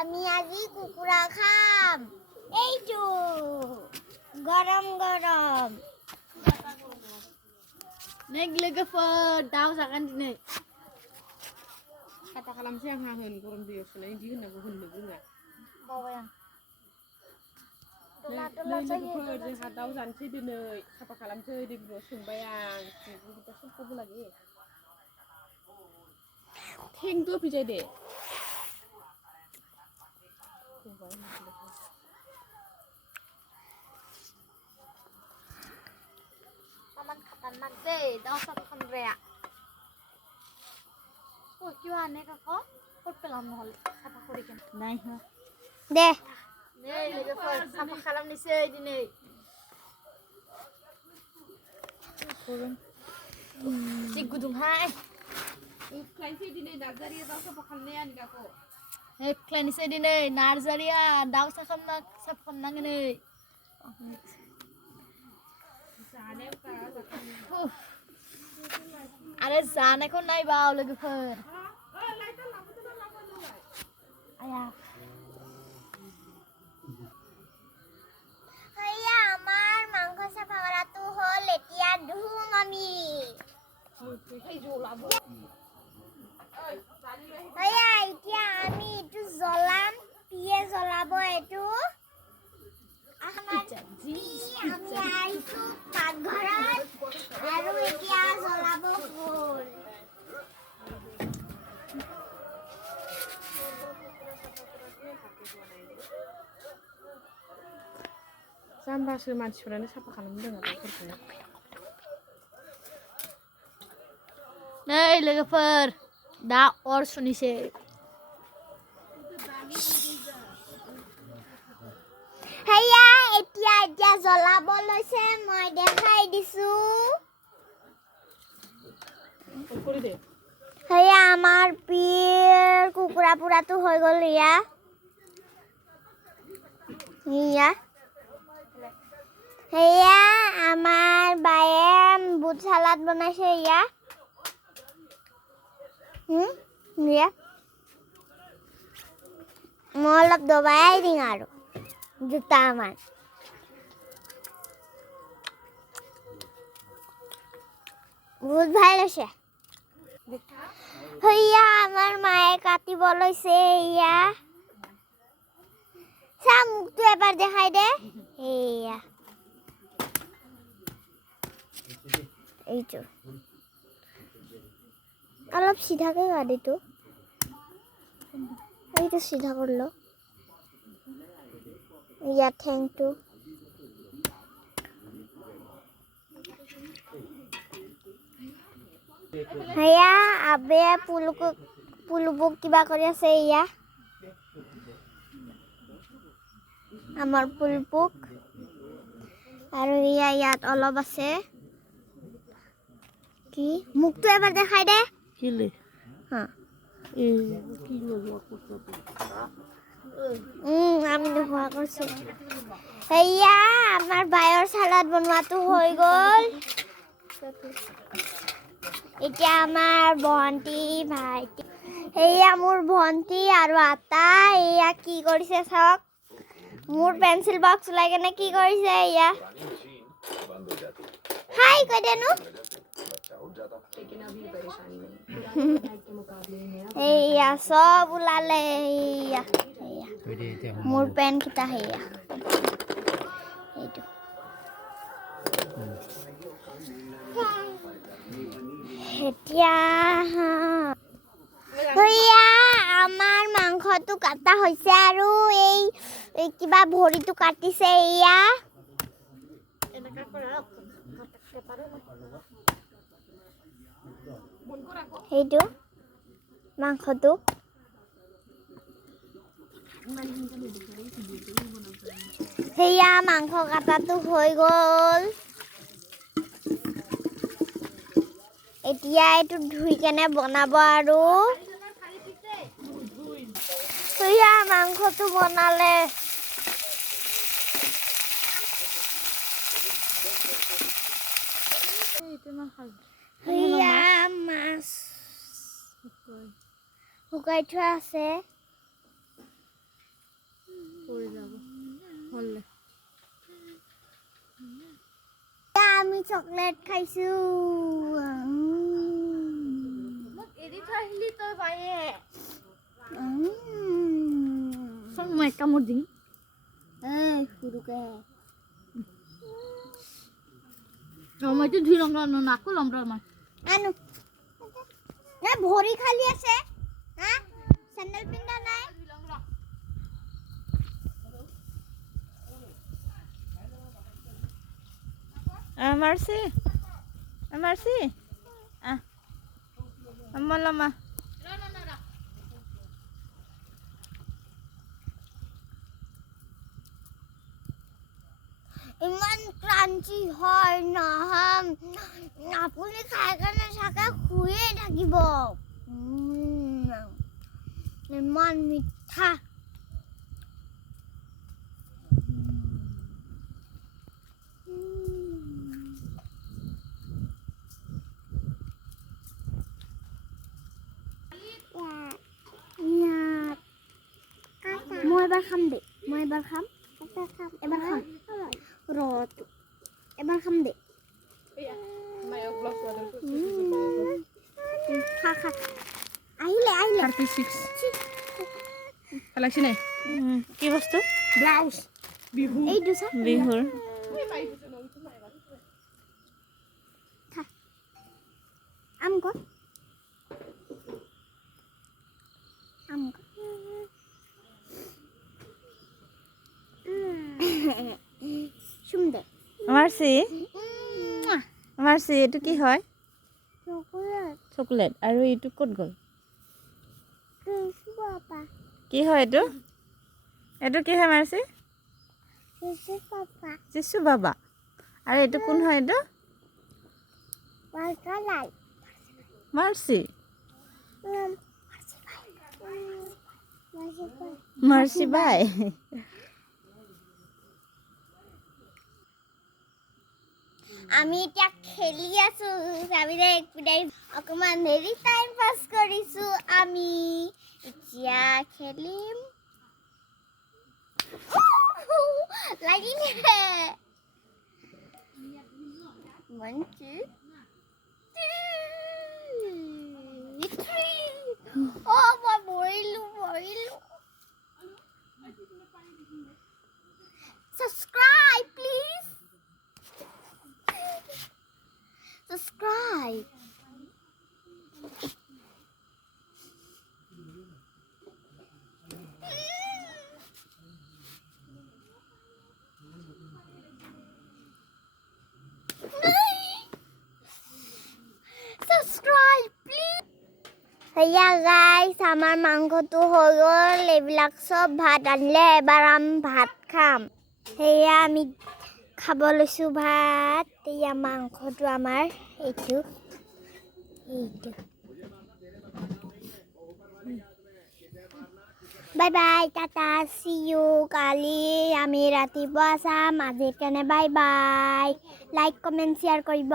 আমি আজি কুকুৰা খাম এইটো গৰম গৰম Nek legefer daw sakan dine. Apa kalam siang hahun kurang dia selain dia nak hun juga. bawa yang Lain legefer dia hatau sanksi dine. Apa kalam saya di bawah sumbayang. Kita suka lagi. Ting tu pijai deh. Paman kapan magde daw sa kanrea oh kiwa ne kako kor pelam নহল apa kori ken Nai ha. de ne legefer sama kalam ni se dine si gudung hai Lain sih dine nazari dah apa kalnya ni kako. Eklan se dine narzaria daw sakam na sab kam nang ne. Are sana ko nai baw legefer. Aya. হইয়া আমার মাংস সাফা করাটো হল এতিয়া ধুম আমি হইয়া এতিয়া আমি এইটো জ্বলাম পিয়ে জ্বলাব এইটো আমি আহিছো পাকঘৰত আৰু এতিয়া জ্বলাব হ'ল Sambaसो मानसिफोरानो साफा खालामदों आरोफोरखौ Nei legefer da or sunise. হইয়া এতিয়া জ্বলাব লৈছে মই দেখাই দিছো করে দে হইয়া আমার পিয়ের কুকুরা পুরাটো হৈ গল ইয়া ইয়া হইয়া আমার বায়ে বুট সালাদ বনাইছে ইয়া ইয়া মই অলপ দবাই দিম আৰু দুটামান বহুত ভাল হৈছে হইয়া আমাৰ মায়ে কাটিব লৈছে ইয়া চা মুখটো এবাৰ দেখাই দে ইয়া এইটো অলপ সিধাকে গাড়িটো এইটো সিধা কৰলো ইয়া থ্যাংকটো হইয়া আবে পুলুবুক কিবা কৰি আছে ইয়া আমাৰ পুলপুক আৰু ইয়া ইয়াত অলপ আছে কি মুখটো এবাৰ দেখাই দে Kile. হ্যাঁ Ki logo akutto. আমি নোহোৱা কৰিছো এয়া আমাৰ বায়ৰ সালাদ বনোৱাটো হৈ গল এতিয়া আমাৰ ভন্টি ভাইটি এয়া মোৰ ভন্টি আৰু আতা এয়া কি কৰিছে চাওক মোৰ পেন্সিল বক্স ওলাই কেনে কি কৰিছে এয়া হাই কৈ দেনো এয়া সব ওলালে এয়া মোৰ পেন কিটা হেয়া এইটো এতিয়া হইয়া আমাৰ মাংসটো কাটা হৈছে আৰু এই কিবা ভৰিটো কাটিছে এয়া এনেকা কৰা কাটতে পাৰো এইটো মাংসটো হেয়া মাংস কাটাটো হৈ গল এতিয়া এইটো ধুই কেনে বনাব আৰু হেয়া মাংসটো বনালে হেয়া মাছ শুকাই থোৱা আছে আমি চকলেট খাইছো মোক এৰি থৈ আহিলি তই বায়ে উম। চল মই এক কামত দিম এই সৰুকে মইতো ধুই ল'ম ৰ নাকো ল'ম ৰ মই আনো না ভৰি খালি আছে হা চেন্ডেল পিন্ধা নাই Marcy. Amma lama. ইমান ক্ৰাঞ্চি হয় নহয় আপুনি খাই কাৰণে চাগে শুয়ে থাকিব ইমান মিঠা মই এবাৰ খাম দে মই এবাৰ খাম এবাৰ খাম ৰটো এবাৰ খাম দে মায়ে ব্লগ চোৱা খা খা আহিলে আহিলে 36 কালেকশ্যন নাই কি বস্তু? ব্লাউজ বিহু এই দুসা বিহুৰ আম কো শুম দে Marcy, এইটো কি হয়? চকলেট চকলেট আৰু এইটো ক'ত গ'ল? কিসু পাপা কি হয় এইটো? এইটো কি হয় Marcy? কিসু পাপা যিশু বাবা আৰু এইটো কোন হয় এইটো? বাকালাই Marcy. মাসি Marcy বাই আমি এতিয়া খেলি আছো চাবিৰে একপিটাই অকমান হেৰি টাইম পাছ কৰিছো আমি এতিয়া খেলিম লাগিলে 1 2 3 মই মৰিলো subscribe please subscribe subscribe please হেয়া গাইস আমাৰ মাংসটো হৈ গ'ল এইবিলাক সব ভাত আনিলে এবাৰ আমি ভাত খাম হেয়া আমি খাব লৈছো ভাত এয়া মাংসটো আমাৰ এইটো বাই বাই টাটা সি ইউ কালি আমি ৰাতিপুৱা চাম আজিৰ কাৰণে bye bye like comment share কৰিব